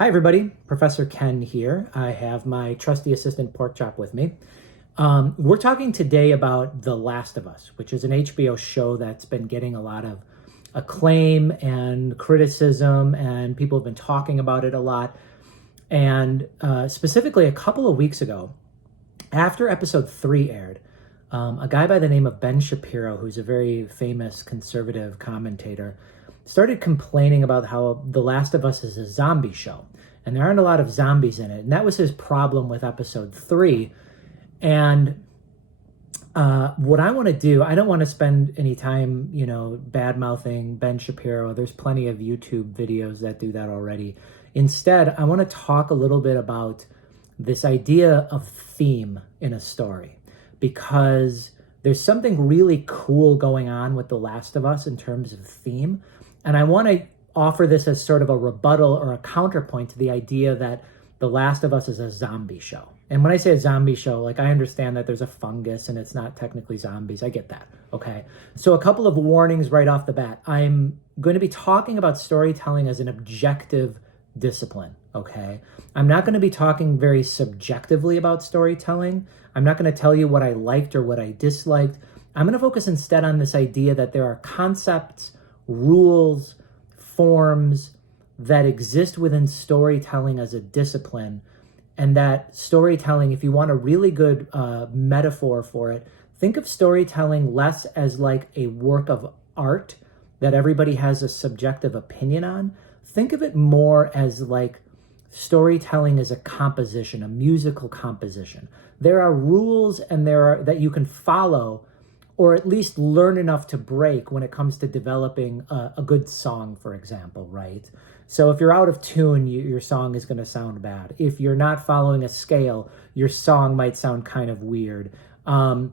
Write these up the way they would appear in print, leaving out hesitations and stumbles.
Hi, everybody. Professor Ken here. I have my trusty assistant Pork Chop with me. We're talking today about The Last of Us, which is an HBO show that's been getting a lot of acclaim and criticism, and people have been talking about it a lot. And specifically, a couple of weeks ago, after episode 3 aired, a guy by the name of Ben Shapiro, who's a very famous conservative commentator, started complaining about how The Last of Us is a zombie show, and there aren't a lot of zombies in it. And that was his problem with episode 3. And what I want to do, I don't want to spend any time, bad-mouthing Ben Shapiro. There's plenty of YouTube videos that do that already. Instead, I want to talk a little bit about this idea of theme in a story, because there's something really cool going on with The Last of Us in terms of theme. And I want to offer this as sort of a rebuttal or a counterpoint to the idea that The Last of Us is a zombie show. And when I say a zombie show, I understand that there's a fungus and it's not technically zombies. I get that, okay? So a couple of warnings right off the bat. I'm going to be talking about storytelling as an objective discipline, okay? I'm not going to be talking very subjectively about storytelling. I'm not going to tell you what I liked or what I disliked. I'm going to focus instead on this idea that there are concepts, rules, forms that exist within storytelling as a discipline, and that storytelling, if you want a really good metaphor for it, think of storytelling less as like a work of art that everybody has a subjective opinion on. Think of it more as like storytelling as a composition, a musical composition. There are rules and that you can follow, or at least learn enough to break when it comes to developing a good song, for example, right? So if you're out of tune, your song is going to sound bad. If you're not following a scale, your song might sound kind of weird. And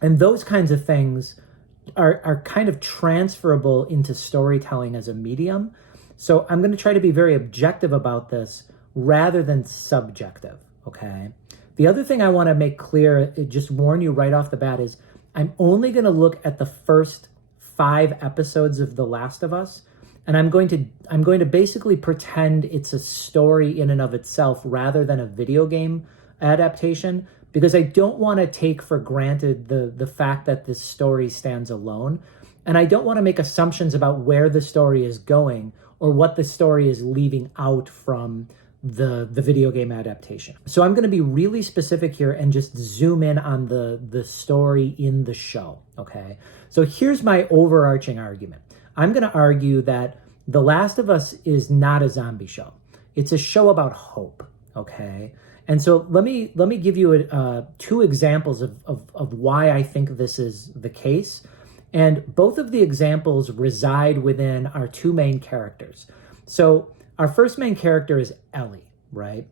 those kinds of things are kind of transferable into storytelling as a medium. So I'm going to try to be very objective about this rather than subjective, okay? The other thing I want to make clear, just warn you right off the bat, is I'm only going to look at the first 5 episodes of The Last of Us, and I'm going to basically pretend it's a story in and of itself rather than a video game adaptation, because I don't want to take for granted the fact that this story stands alone, and I don't want to make assumptions about where the story is going or what the story is leaving out from the video game adaptation. So I'm going to be really specific here and just zoom in on the story in the show, okay? So here's my overarching argument. I'm going to argue that The Last of Us is not a zombie show. It's a show about hope, okay? And so let me give you 2 examples of why I think this is the case. And both of the examples reside within our 2 main characters. So our first main character is Ellie, right?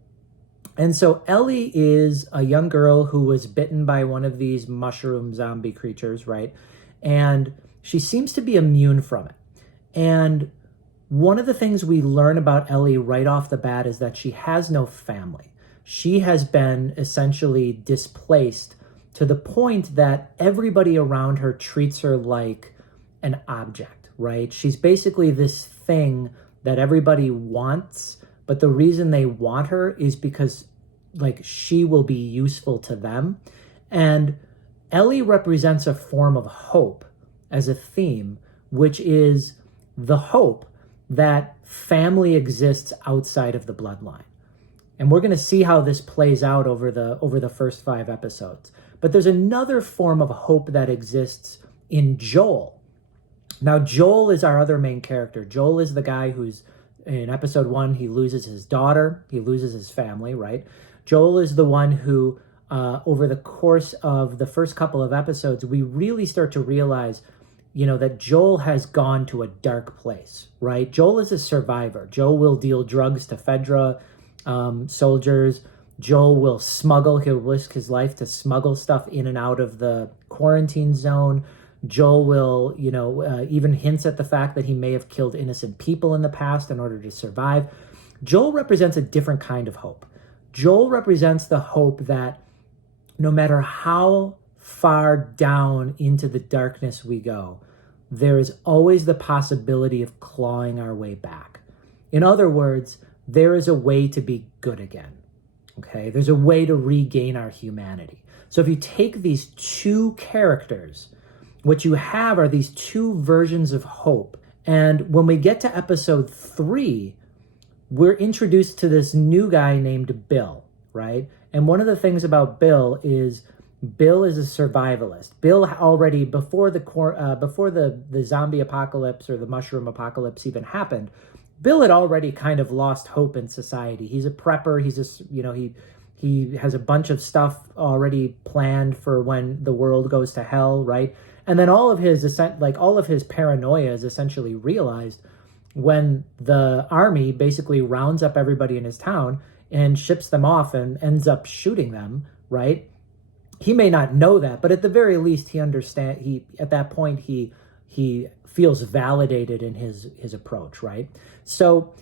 And so Ellie is a young girl who was bitten by one of these mushroom zombie creatures, right? And she seems to be immune from it. And one of the things we learn about Ellie right off the bat is that she has no family. She has been essentially displaced to the point that everybody around her treats her like an object, right? She's basically this thing that everybody wants, but the reason they want her is because she will be useful to them. And Ellie represents a form of hope as a theme, which is the hope that family exists outside of the bloodline. And we're going to see how this plays out over the first 5 episodes. But there's another form of hope that exists in Joel. Now, Joel is our other main character. Joel is the guy who's, in episode 1, he loses his daughter. He loses his family, right? Joel is the one who, over the course of the first couple of episodes, we really start to realize, that Joel has gone to a dark place, right? Joel is a survivor. Joel will deal drugs to Fedra soldiers. Joel will smuggle. He'll risk his life to smuggle stuff in and out of the quarantine zone. Joel will, even hints at the fact that he may have killed innocent people in the past in order to survive. Joel represents a different kind of hope. Joel represents the hope that no matter how far down into the darkness we go, there is always the possibility of clawing our way back. In other words, there is a way to be good again. Okay, there's a way to regain our humanity. So if you take these two characters, what you have are these two versions of hope. And when we get to episode 3, we're introduced to this new guy named Bill, right? And one of the things about Bill is a survivalist. Bill already, before the zombie apocalypse or the mushroom apocalypse even happened, Bill had already kind of lost hope in society. He's a prepper. He's just, he has a bunch of stuff already planned for when the world goes to hell, right? And then all of his paranoia is essentially realized when the army basically rounds up everybody in his town and ships them off and ends up shooting them, right? He may not know that, but at the very least, at that point he feels validated in his approach, right? So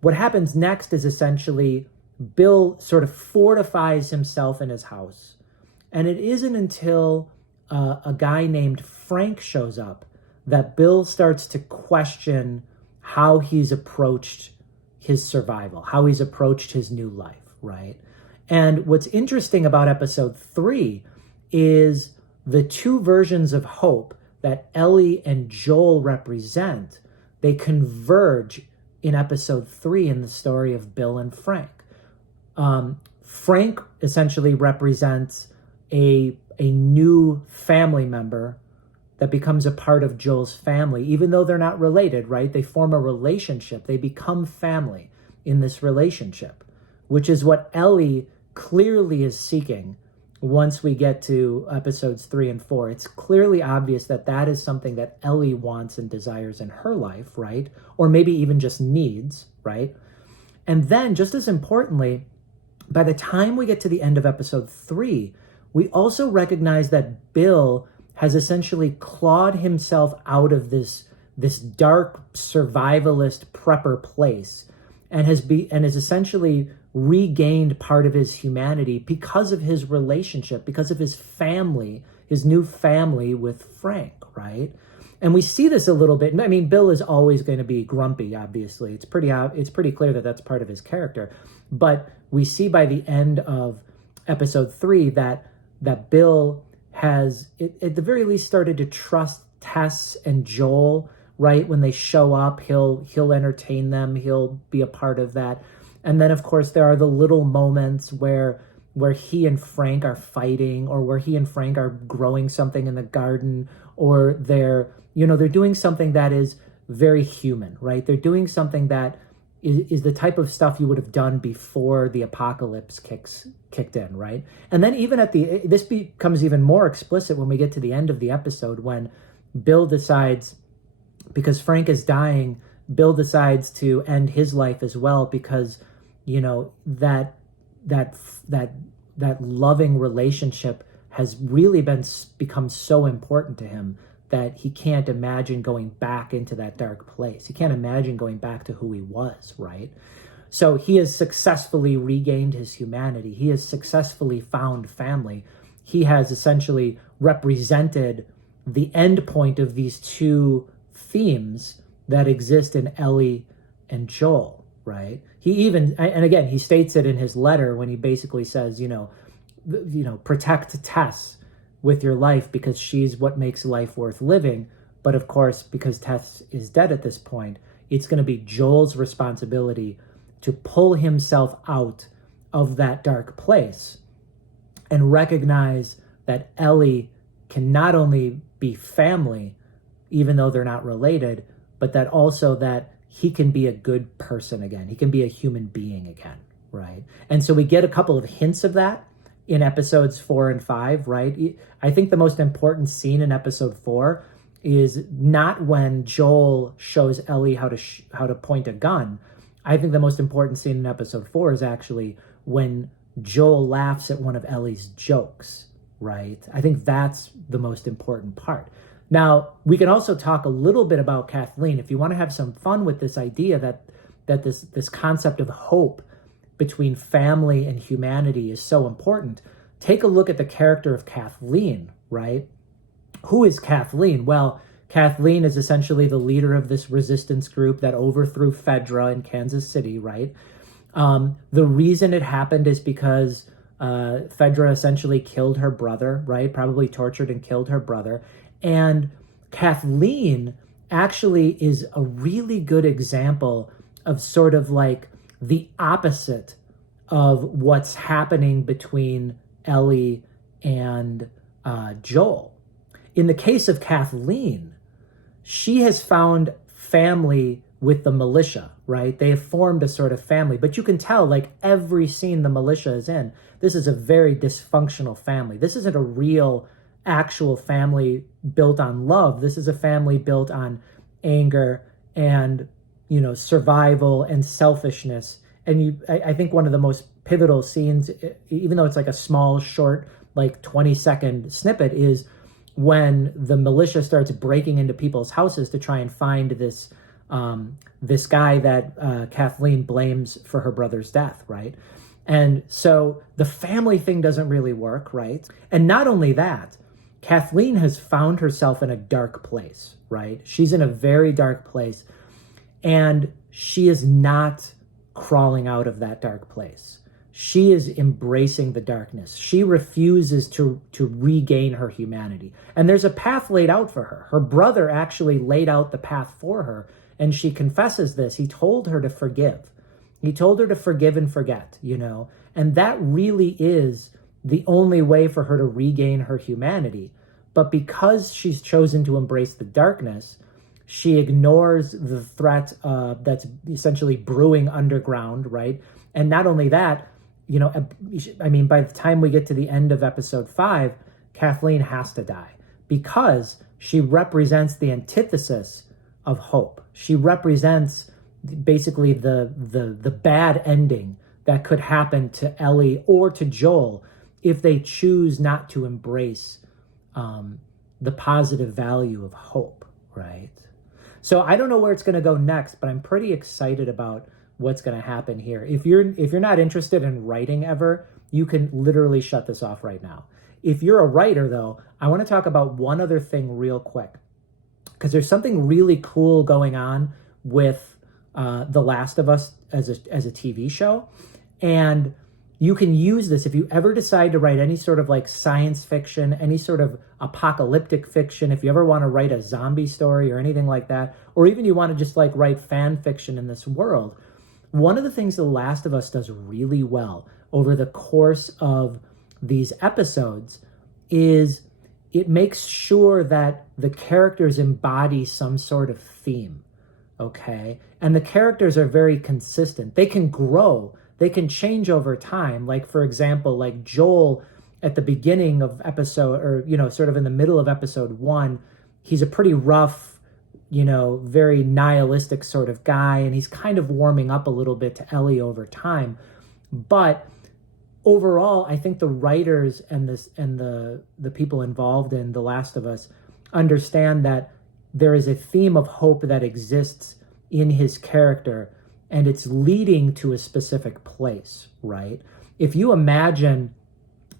what happens next is essentially Bill sort of fortifies himself in his house. And it isn't until a guy named Frank shows up that Bill starts to question how he's approached his survival, how he's approached his new life, right? And what's interesting about episode 3 is the two versions of hope that Ellie and Joel represent, they converge in episode 3 in the story of Bill and Frank. Frank essentially represents a new family member that becomes a part of Joel's family, even though they're not related, right? They form a relationship. They become family in this relationship, which is what Ellie clearly is seeking once we get to episodes 3 and 4. It's clearly obvious that that is something that Ellie wants and desires in her life, right? Or maybe even just needs, right? And then, just as importantly, by the time we get to the end of episode 3, we also recognize that Bill has essentially clawed himself out of this dark survivalist prepper place and has essentially regained part of his humanity because of his relationship, because of his family, his new family with Frank, right? And we see this a little bit. I mean, Bill is always going to be grumpy, obviously. It's pretty clear that that's part of his character. But we see by the end of episode 3 that Bill has, at the very least, started to trust Tess and Joel, right? When they show up, he'll entertain them. He'll be a part of that. And then, of course, there are the little moments where he and Frank are fighting, or where he and Frank are growing something in the garden, or they're doing something that is very human, right? They're doing something that is the type of stuff you would have done before the apocalypse kicked in, right? And then even this becomes even more explicit when we get to the end of the episode, when Bill decides, because Frank is dying, Bill decides to end his life as well, because that loving relationship has really become so important to him that he can't imagine going back into that dark place. He can't imagine going back to who he was, right? So he has successfully regained his humanity. He has successfully found family. He has essentially represented the end point of these two themes that exist in Ellie and Joel, right? And again, he states it in his letter when he basically says, protect Tess with your life because she's what makes life worth living. But of course, because Tess is dead at this point, it's going to be Joel's responsibility to pull himself out of that dark place and recognize that Ellie can not only be family, even though they're not related, but that also that he can be a good person again. He can be a human being again, right? And so we get a couple of hints of that in episodes 4 and 5, right? I think the most important scene in episode 4 is not when Joel shows Ellie how to point a gun. I think the most important scene in episode 4 is actually when Joel laughs at one of Ellie's jokes, right? I think that's the most important part. Now, we can also talk a little bit about Kathleen. If you want to have some fun with this idea that this concept of hope between family and humanity is so important, take a look at the character of Kathleen, right? Who is Kathleen? Well, Kathleen is essentially the leader of this resistance group that overthrew Fedra in Kansas City, right? The reason it happened is because Phaedra essentially killed her brother, right? Probably tortured and killed her brother. And Kathleen actually is a really good example of sort of like the opposite of what's happening between Ellie and Joel. In the case of Kathleen, she has found family with the militia, right? They have formed a sort of family, but you can tell, like, every scene the militia is in, this is a very dysfunctional family. This isn't a real, actual family built on love. This is a family built on anger and, survival and selfishness. And I think one of the most pivotal scenes, even though it's like a small, short, like 20-second snippet, is when the militia starts breaking into people's houses to try and find this guy that Kathleen blames for her brother's death, right? And so the family thing doesn't really work, right? And not only that, Kathleen has found herself in a dark place, right? She's in a very dark place, and she is not crawling out of that dark place. She is embracing the darkness. She refuses to regain her humanity. And there's a path laid out for her. Her brother actually laid out the path for her, and she confesses this. He told her to forgive. He told her to forgive and forget, and that really is the only way for her to regain her humanity. But because she's chosen to embrace the darkness, she ignores the threat that's essentially brewing underground, right? And not only that, by the time we get to the end of episode 5, Kathleen has to die because she represents the antithesis of hope. She represents basically the bad ending that could happen to Ellie or to Joel if they choose not to embrace the positive value of hope, right? So I don't know where it's going to go next, but I'm pretty excited about what's going to happen here. If you're not interested in writing ever, you can literally shut this off right now. If you're a writer, though, I want to talk about one other thing real quick, because there's something really cool going on with The Last of Us as a TV show. And you can use this if you ever decide to write any sort of like science fiction, any sort of apocalyptic fiction, if you ever want to write a zombie story or anything like that, or even you want to just like write fan fiction in this world. One of the things The Last of Us does really well over the course of these episodes is it makes sure that the characters embody some sort of theme, okay? And the characters are very consistent. They can grow. They can change over time. Like, for example, like Joel at the beginning of episode, or, sort of in the middle of episode 1, he's a pretty rough, very nihilistic sort of guy, and he's kind of warming up a little bit to Ellie over time. But overall, I think the writers and the people involved in The Last of Us understand that there is a theme of hope that exists in his character, and it's leading to a specific place, right? If you imagine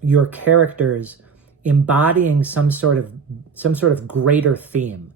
your characters embodying some sort of greater theme,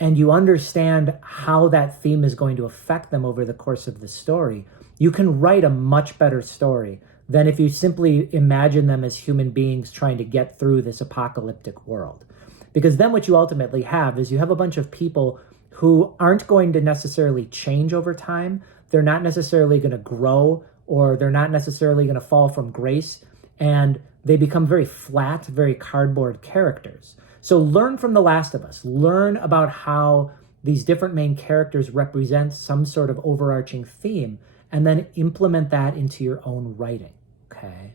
and you understand how that theme is going to affect them over the course of the story, you can write a much better story than if you simply imagine them as human beings trying to get through this apocalyptic world. Because then what you ultimately have is you have a bunch of people who aren't going to necessarily change over time. They're not necessarily going to grow, or they're not necessarily going to fall from grace, and they become very flat, very cardboard characters. So learn from The Last of Us. Learn about how these different main characters represent some sort of overarching theme, and then implement that into your own writing, okay?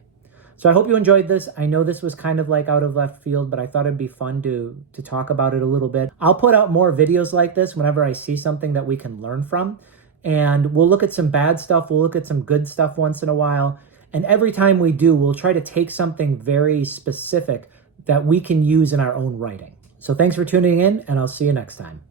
So I hope you enjoyed this. I know this was kind of like out of left field, but I thought it'd be fun to talk about it a little bit. I'll put out more videos like this whenever I see something that we can learn from. And we'll look at some bad stuff. We'll look at some good stuff once in a while. And every time we do, we'll try to take something very specific that we can use in our own writing. So thanks for tuning in, and I'll see you next time.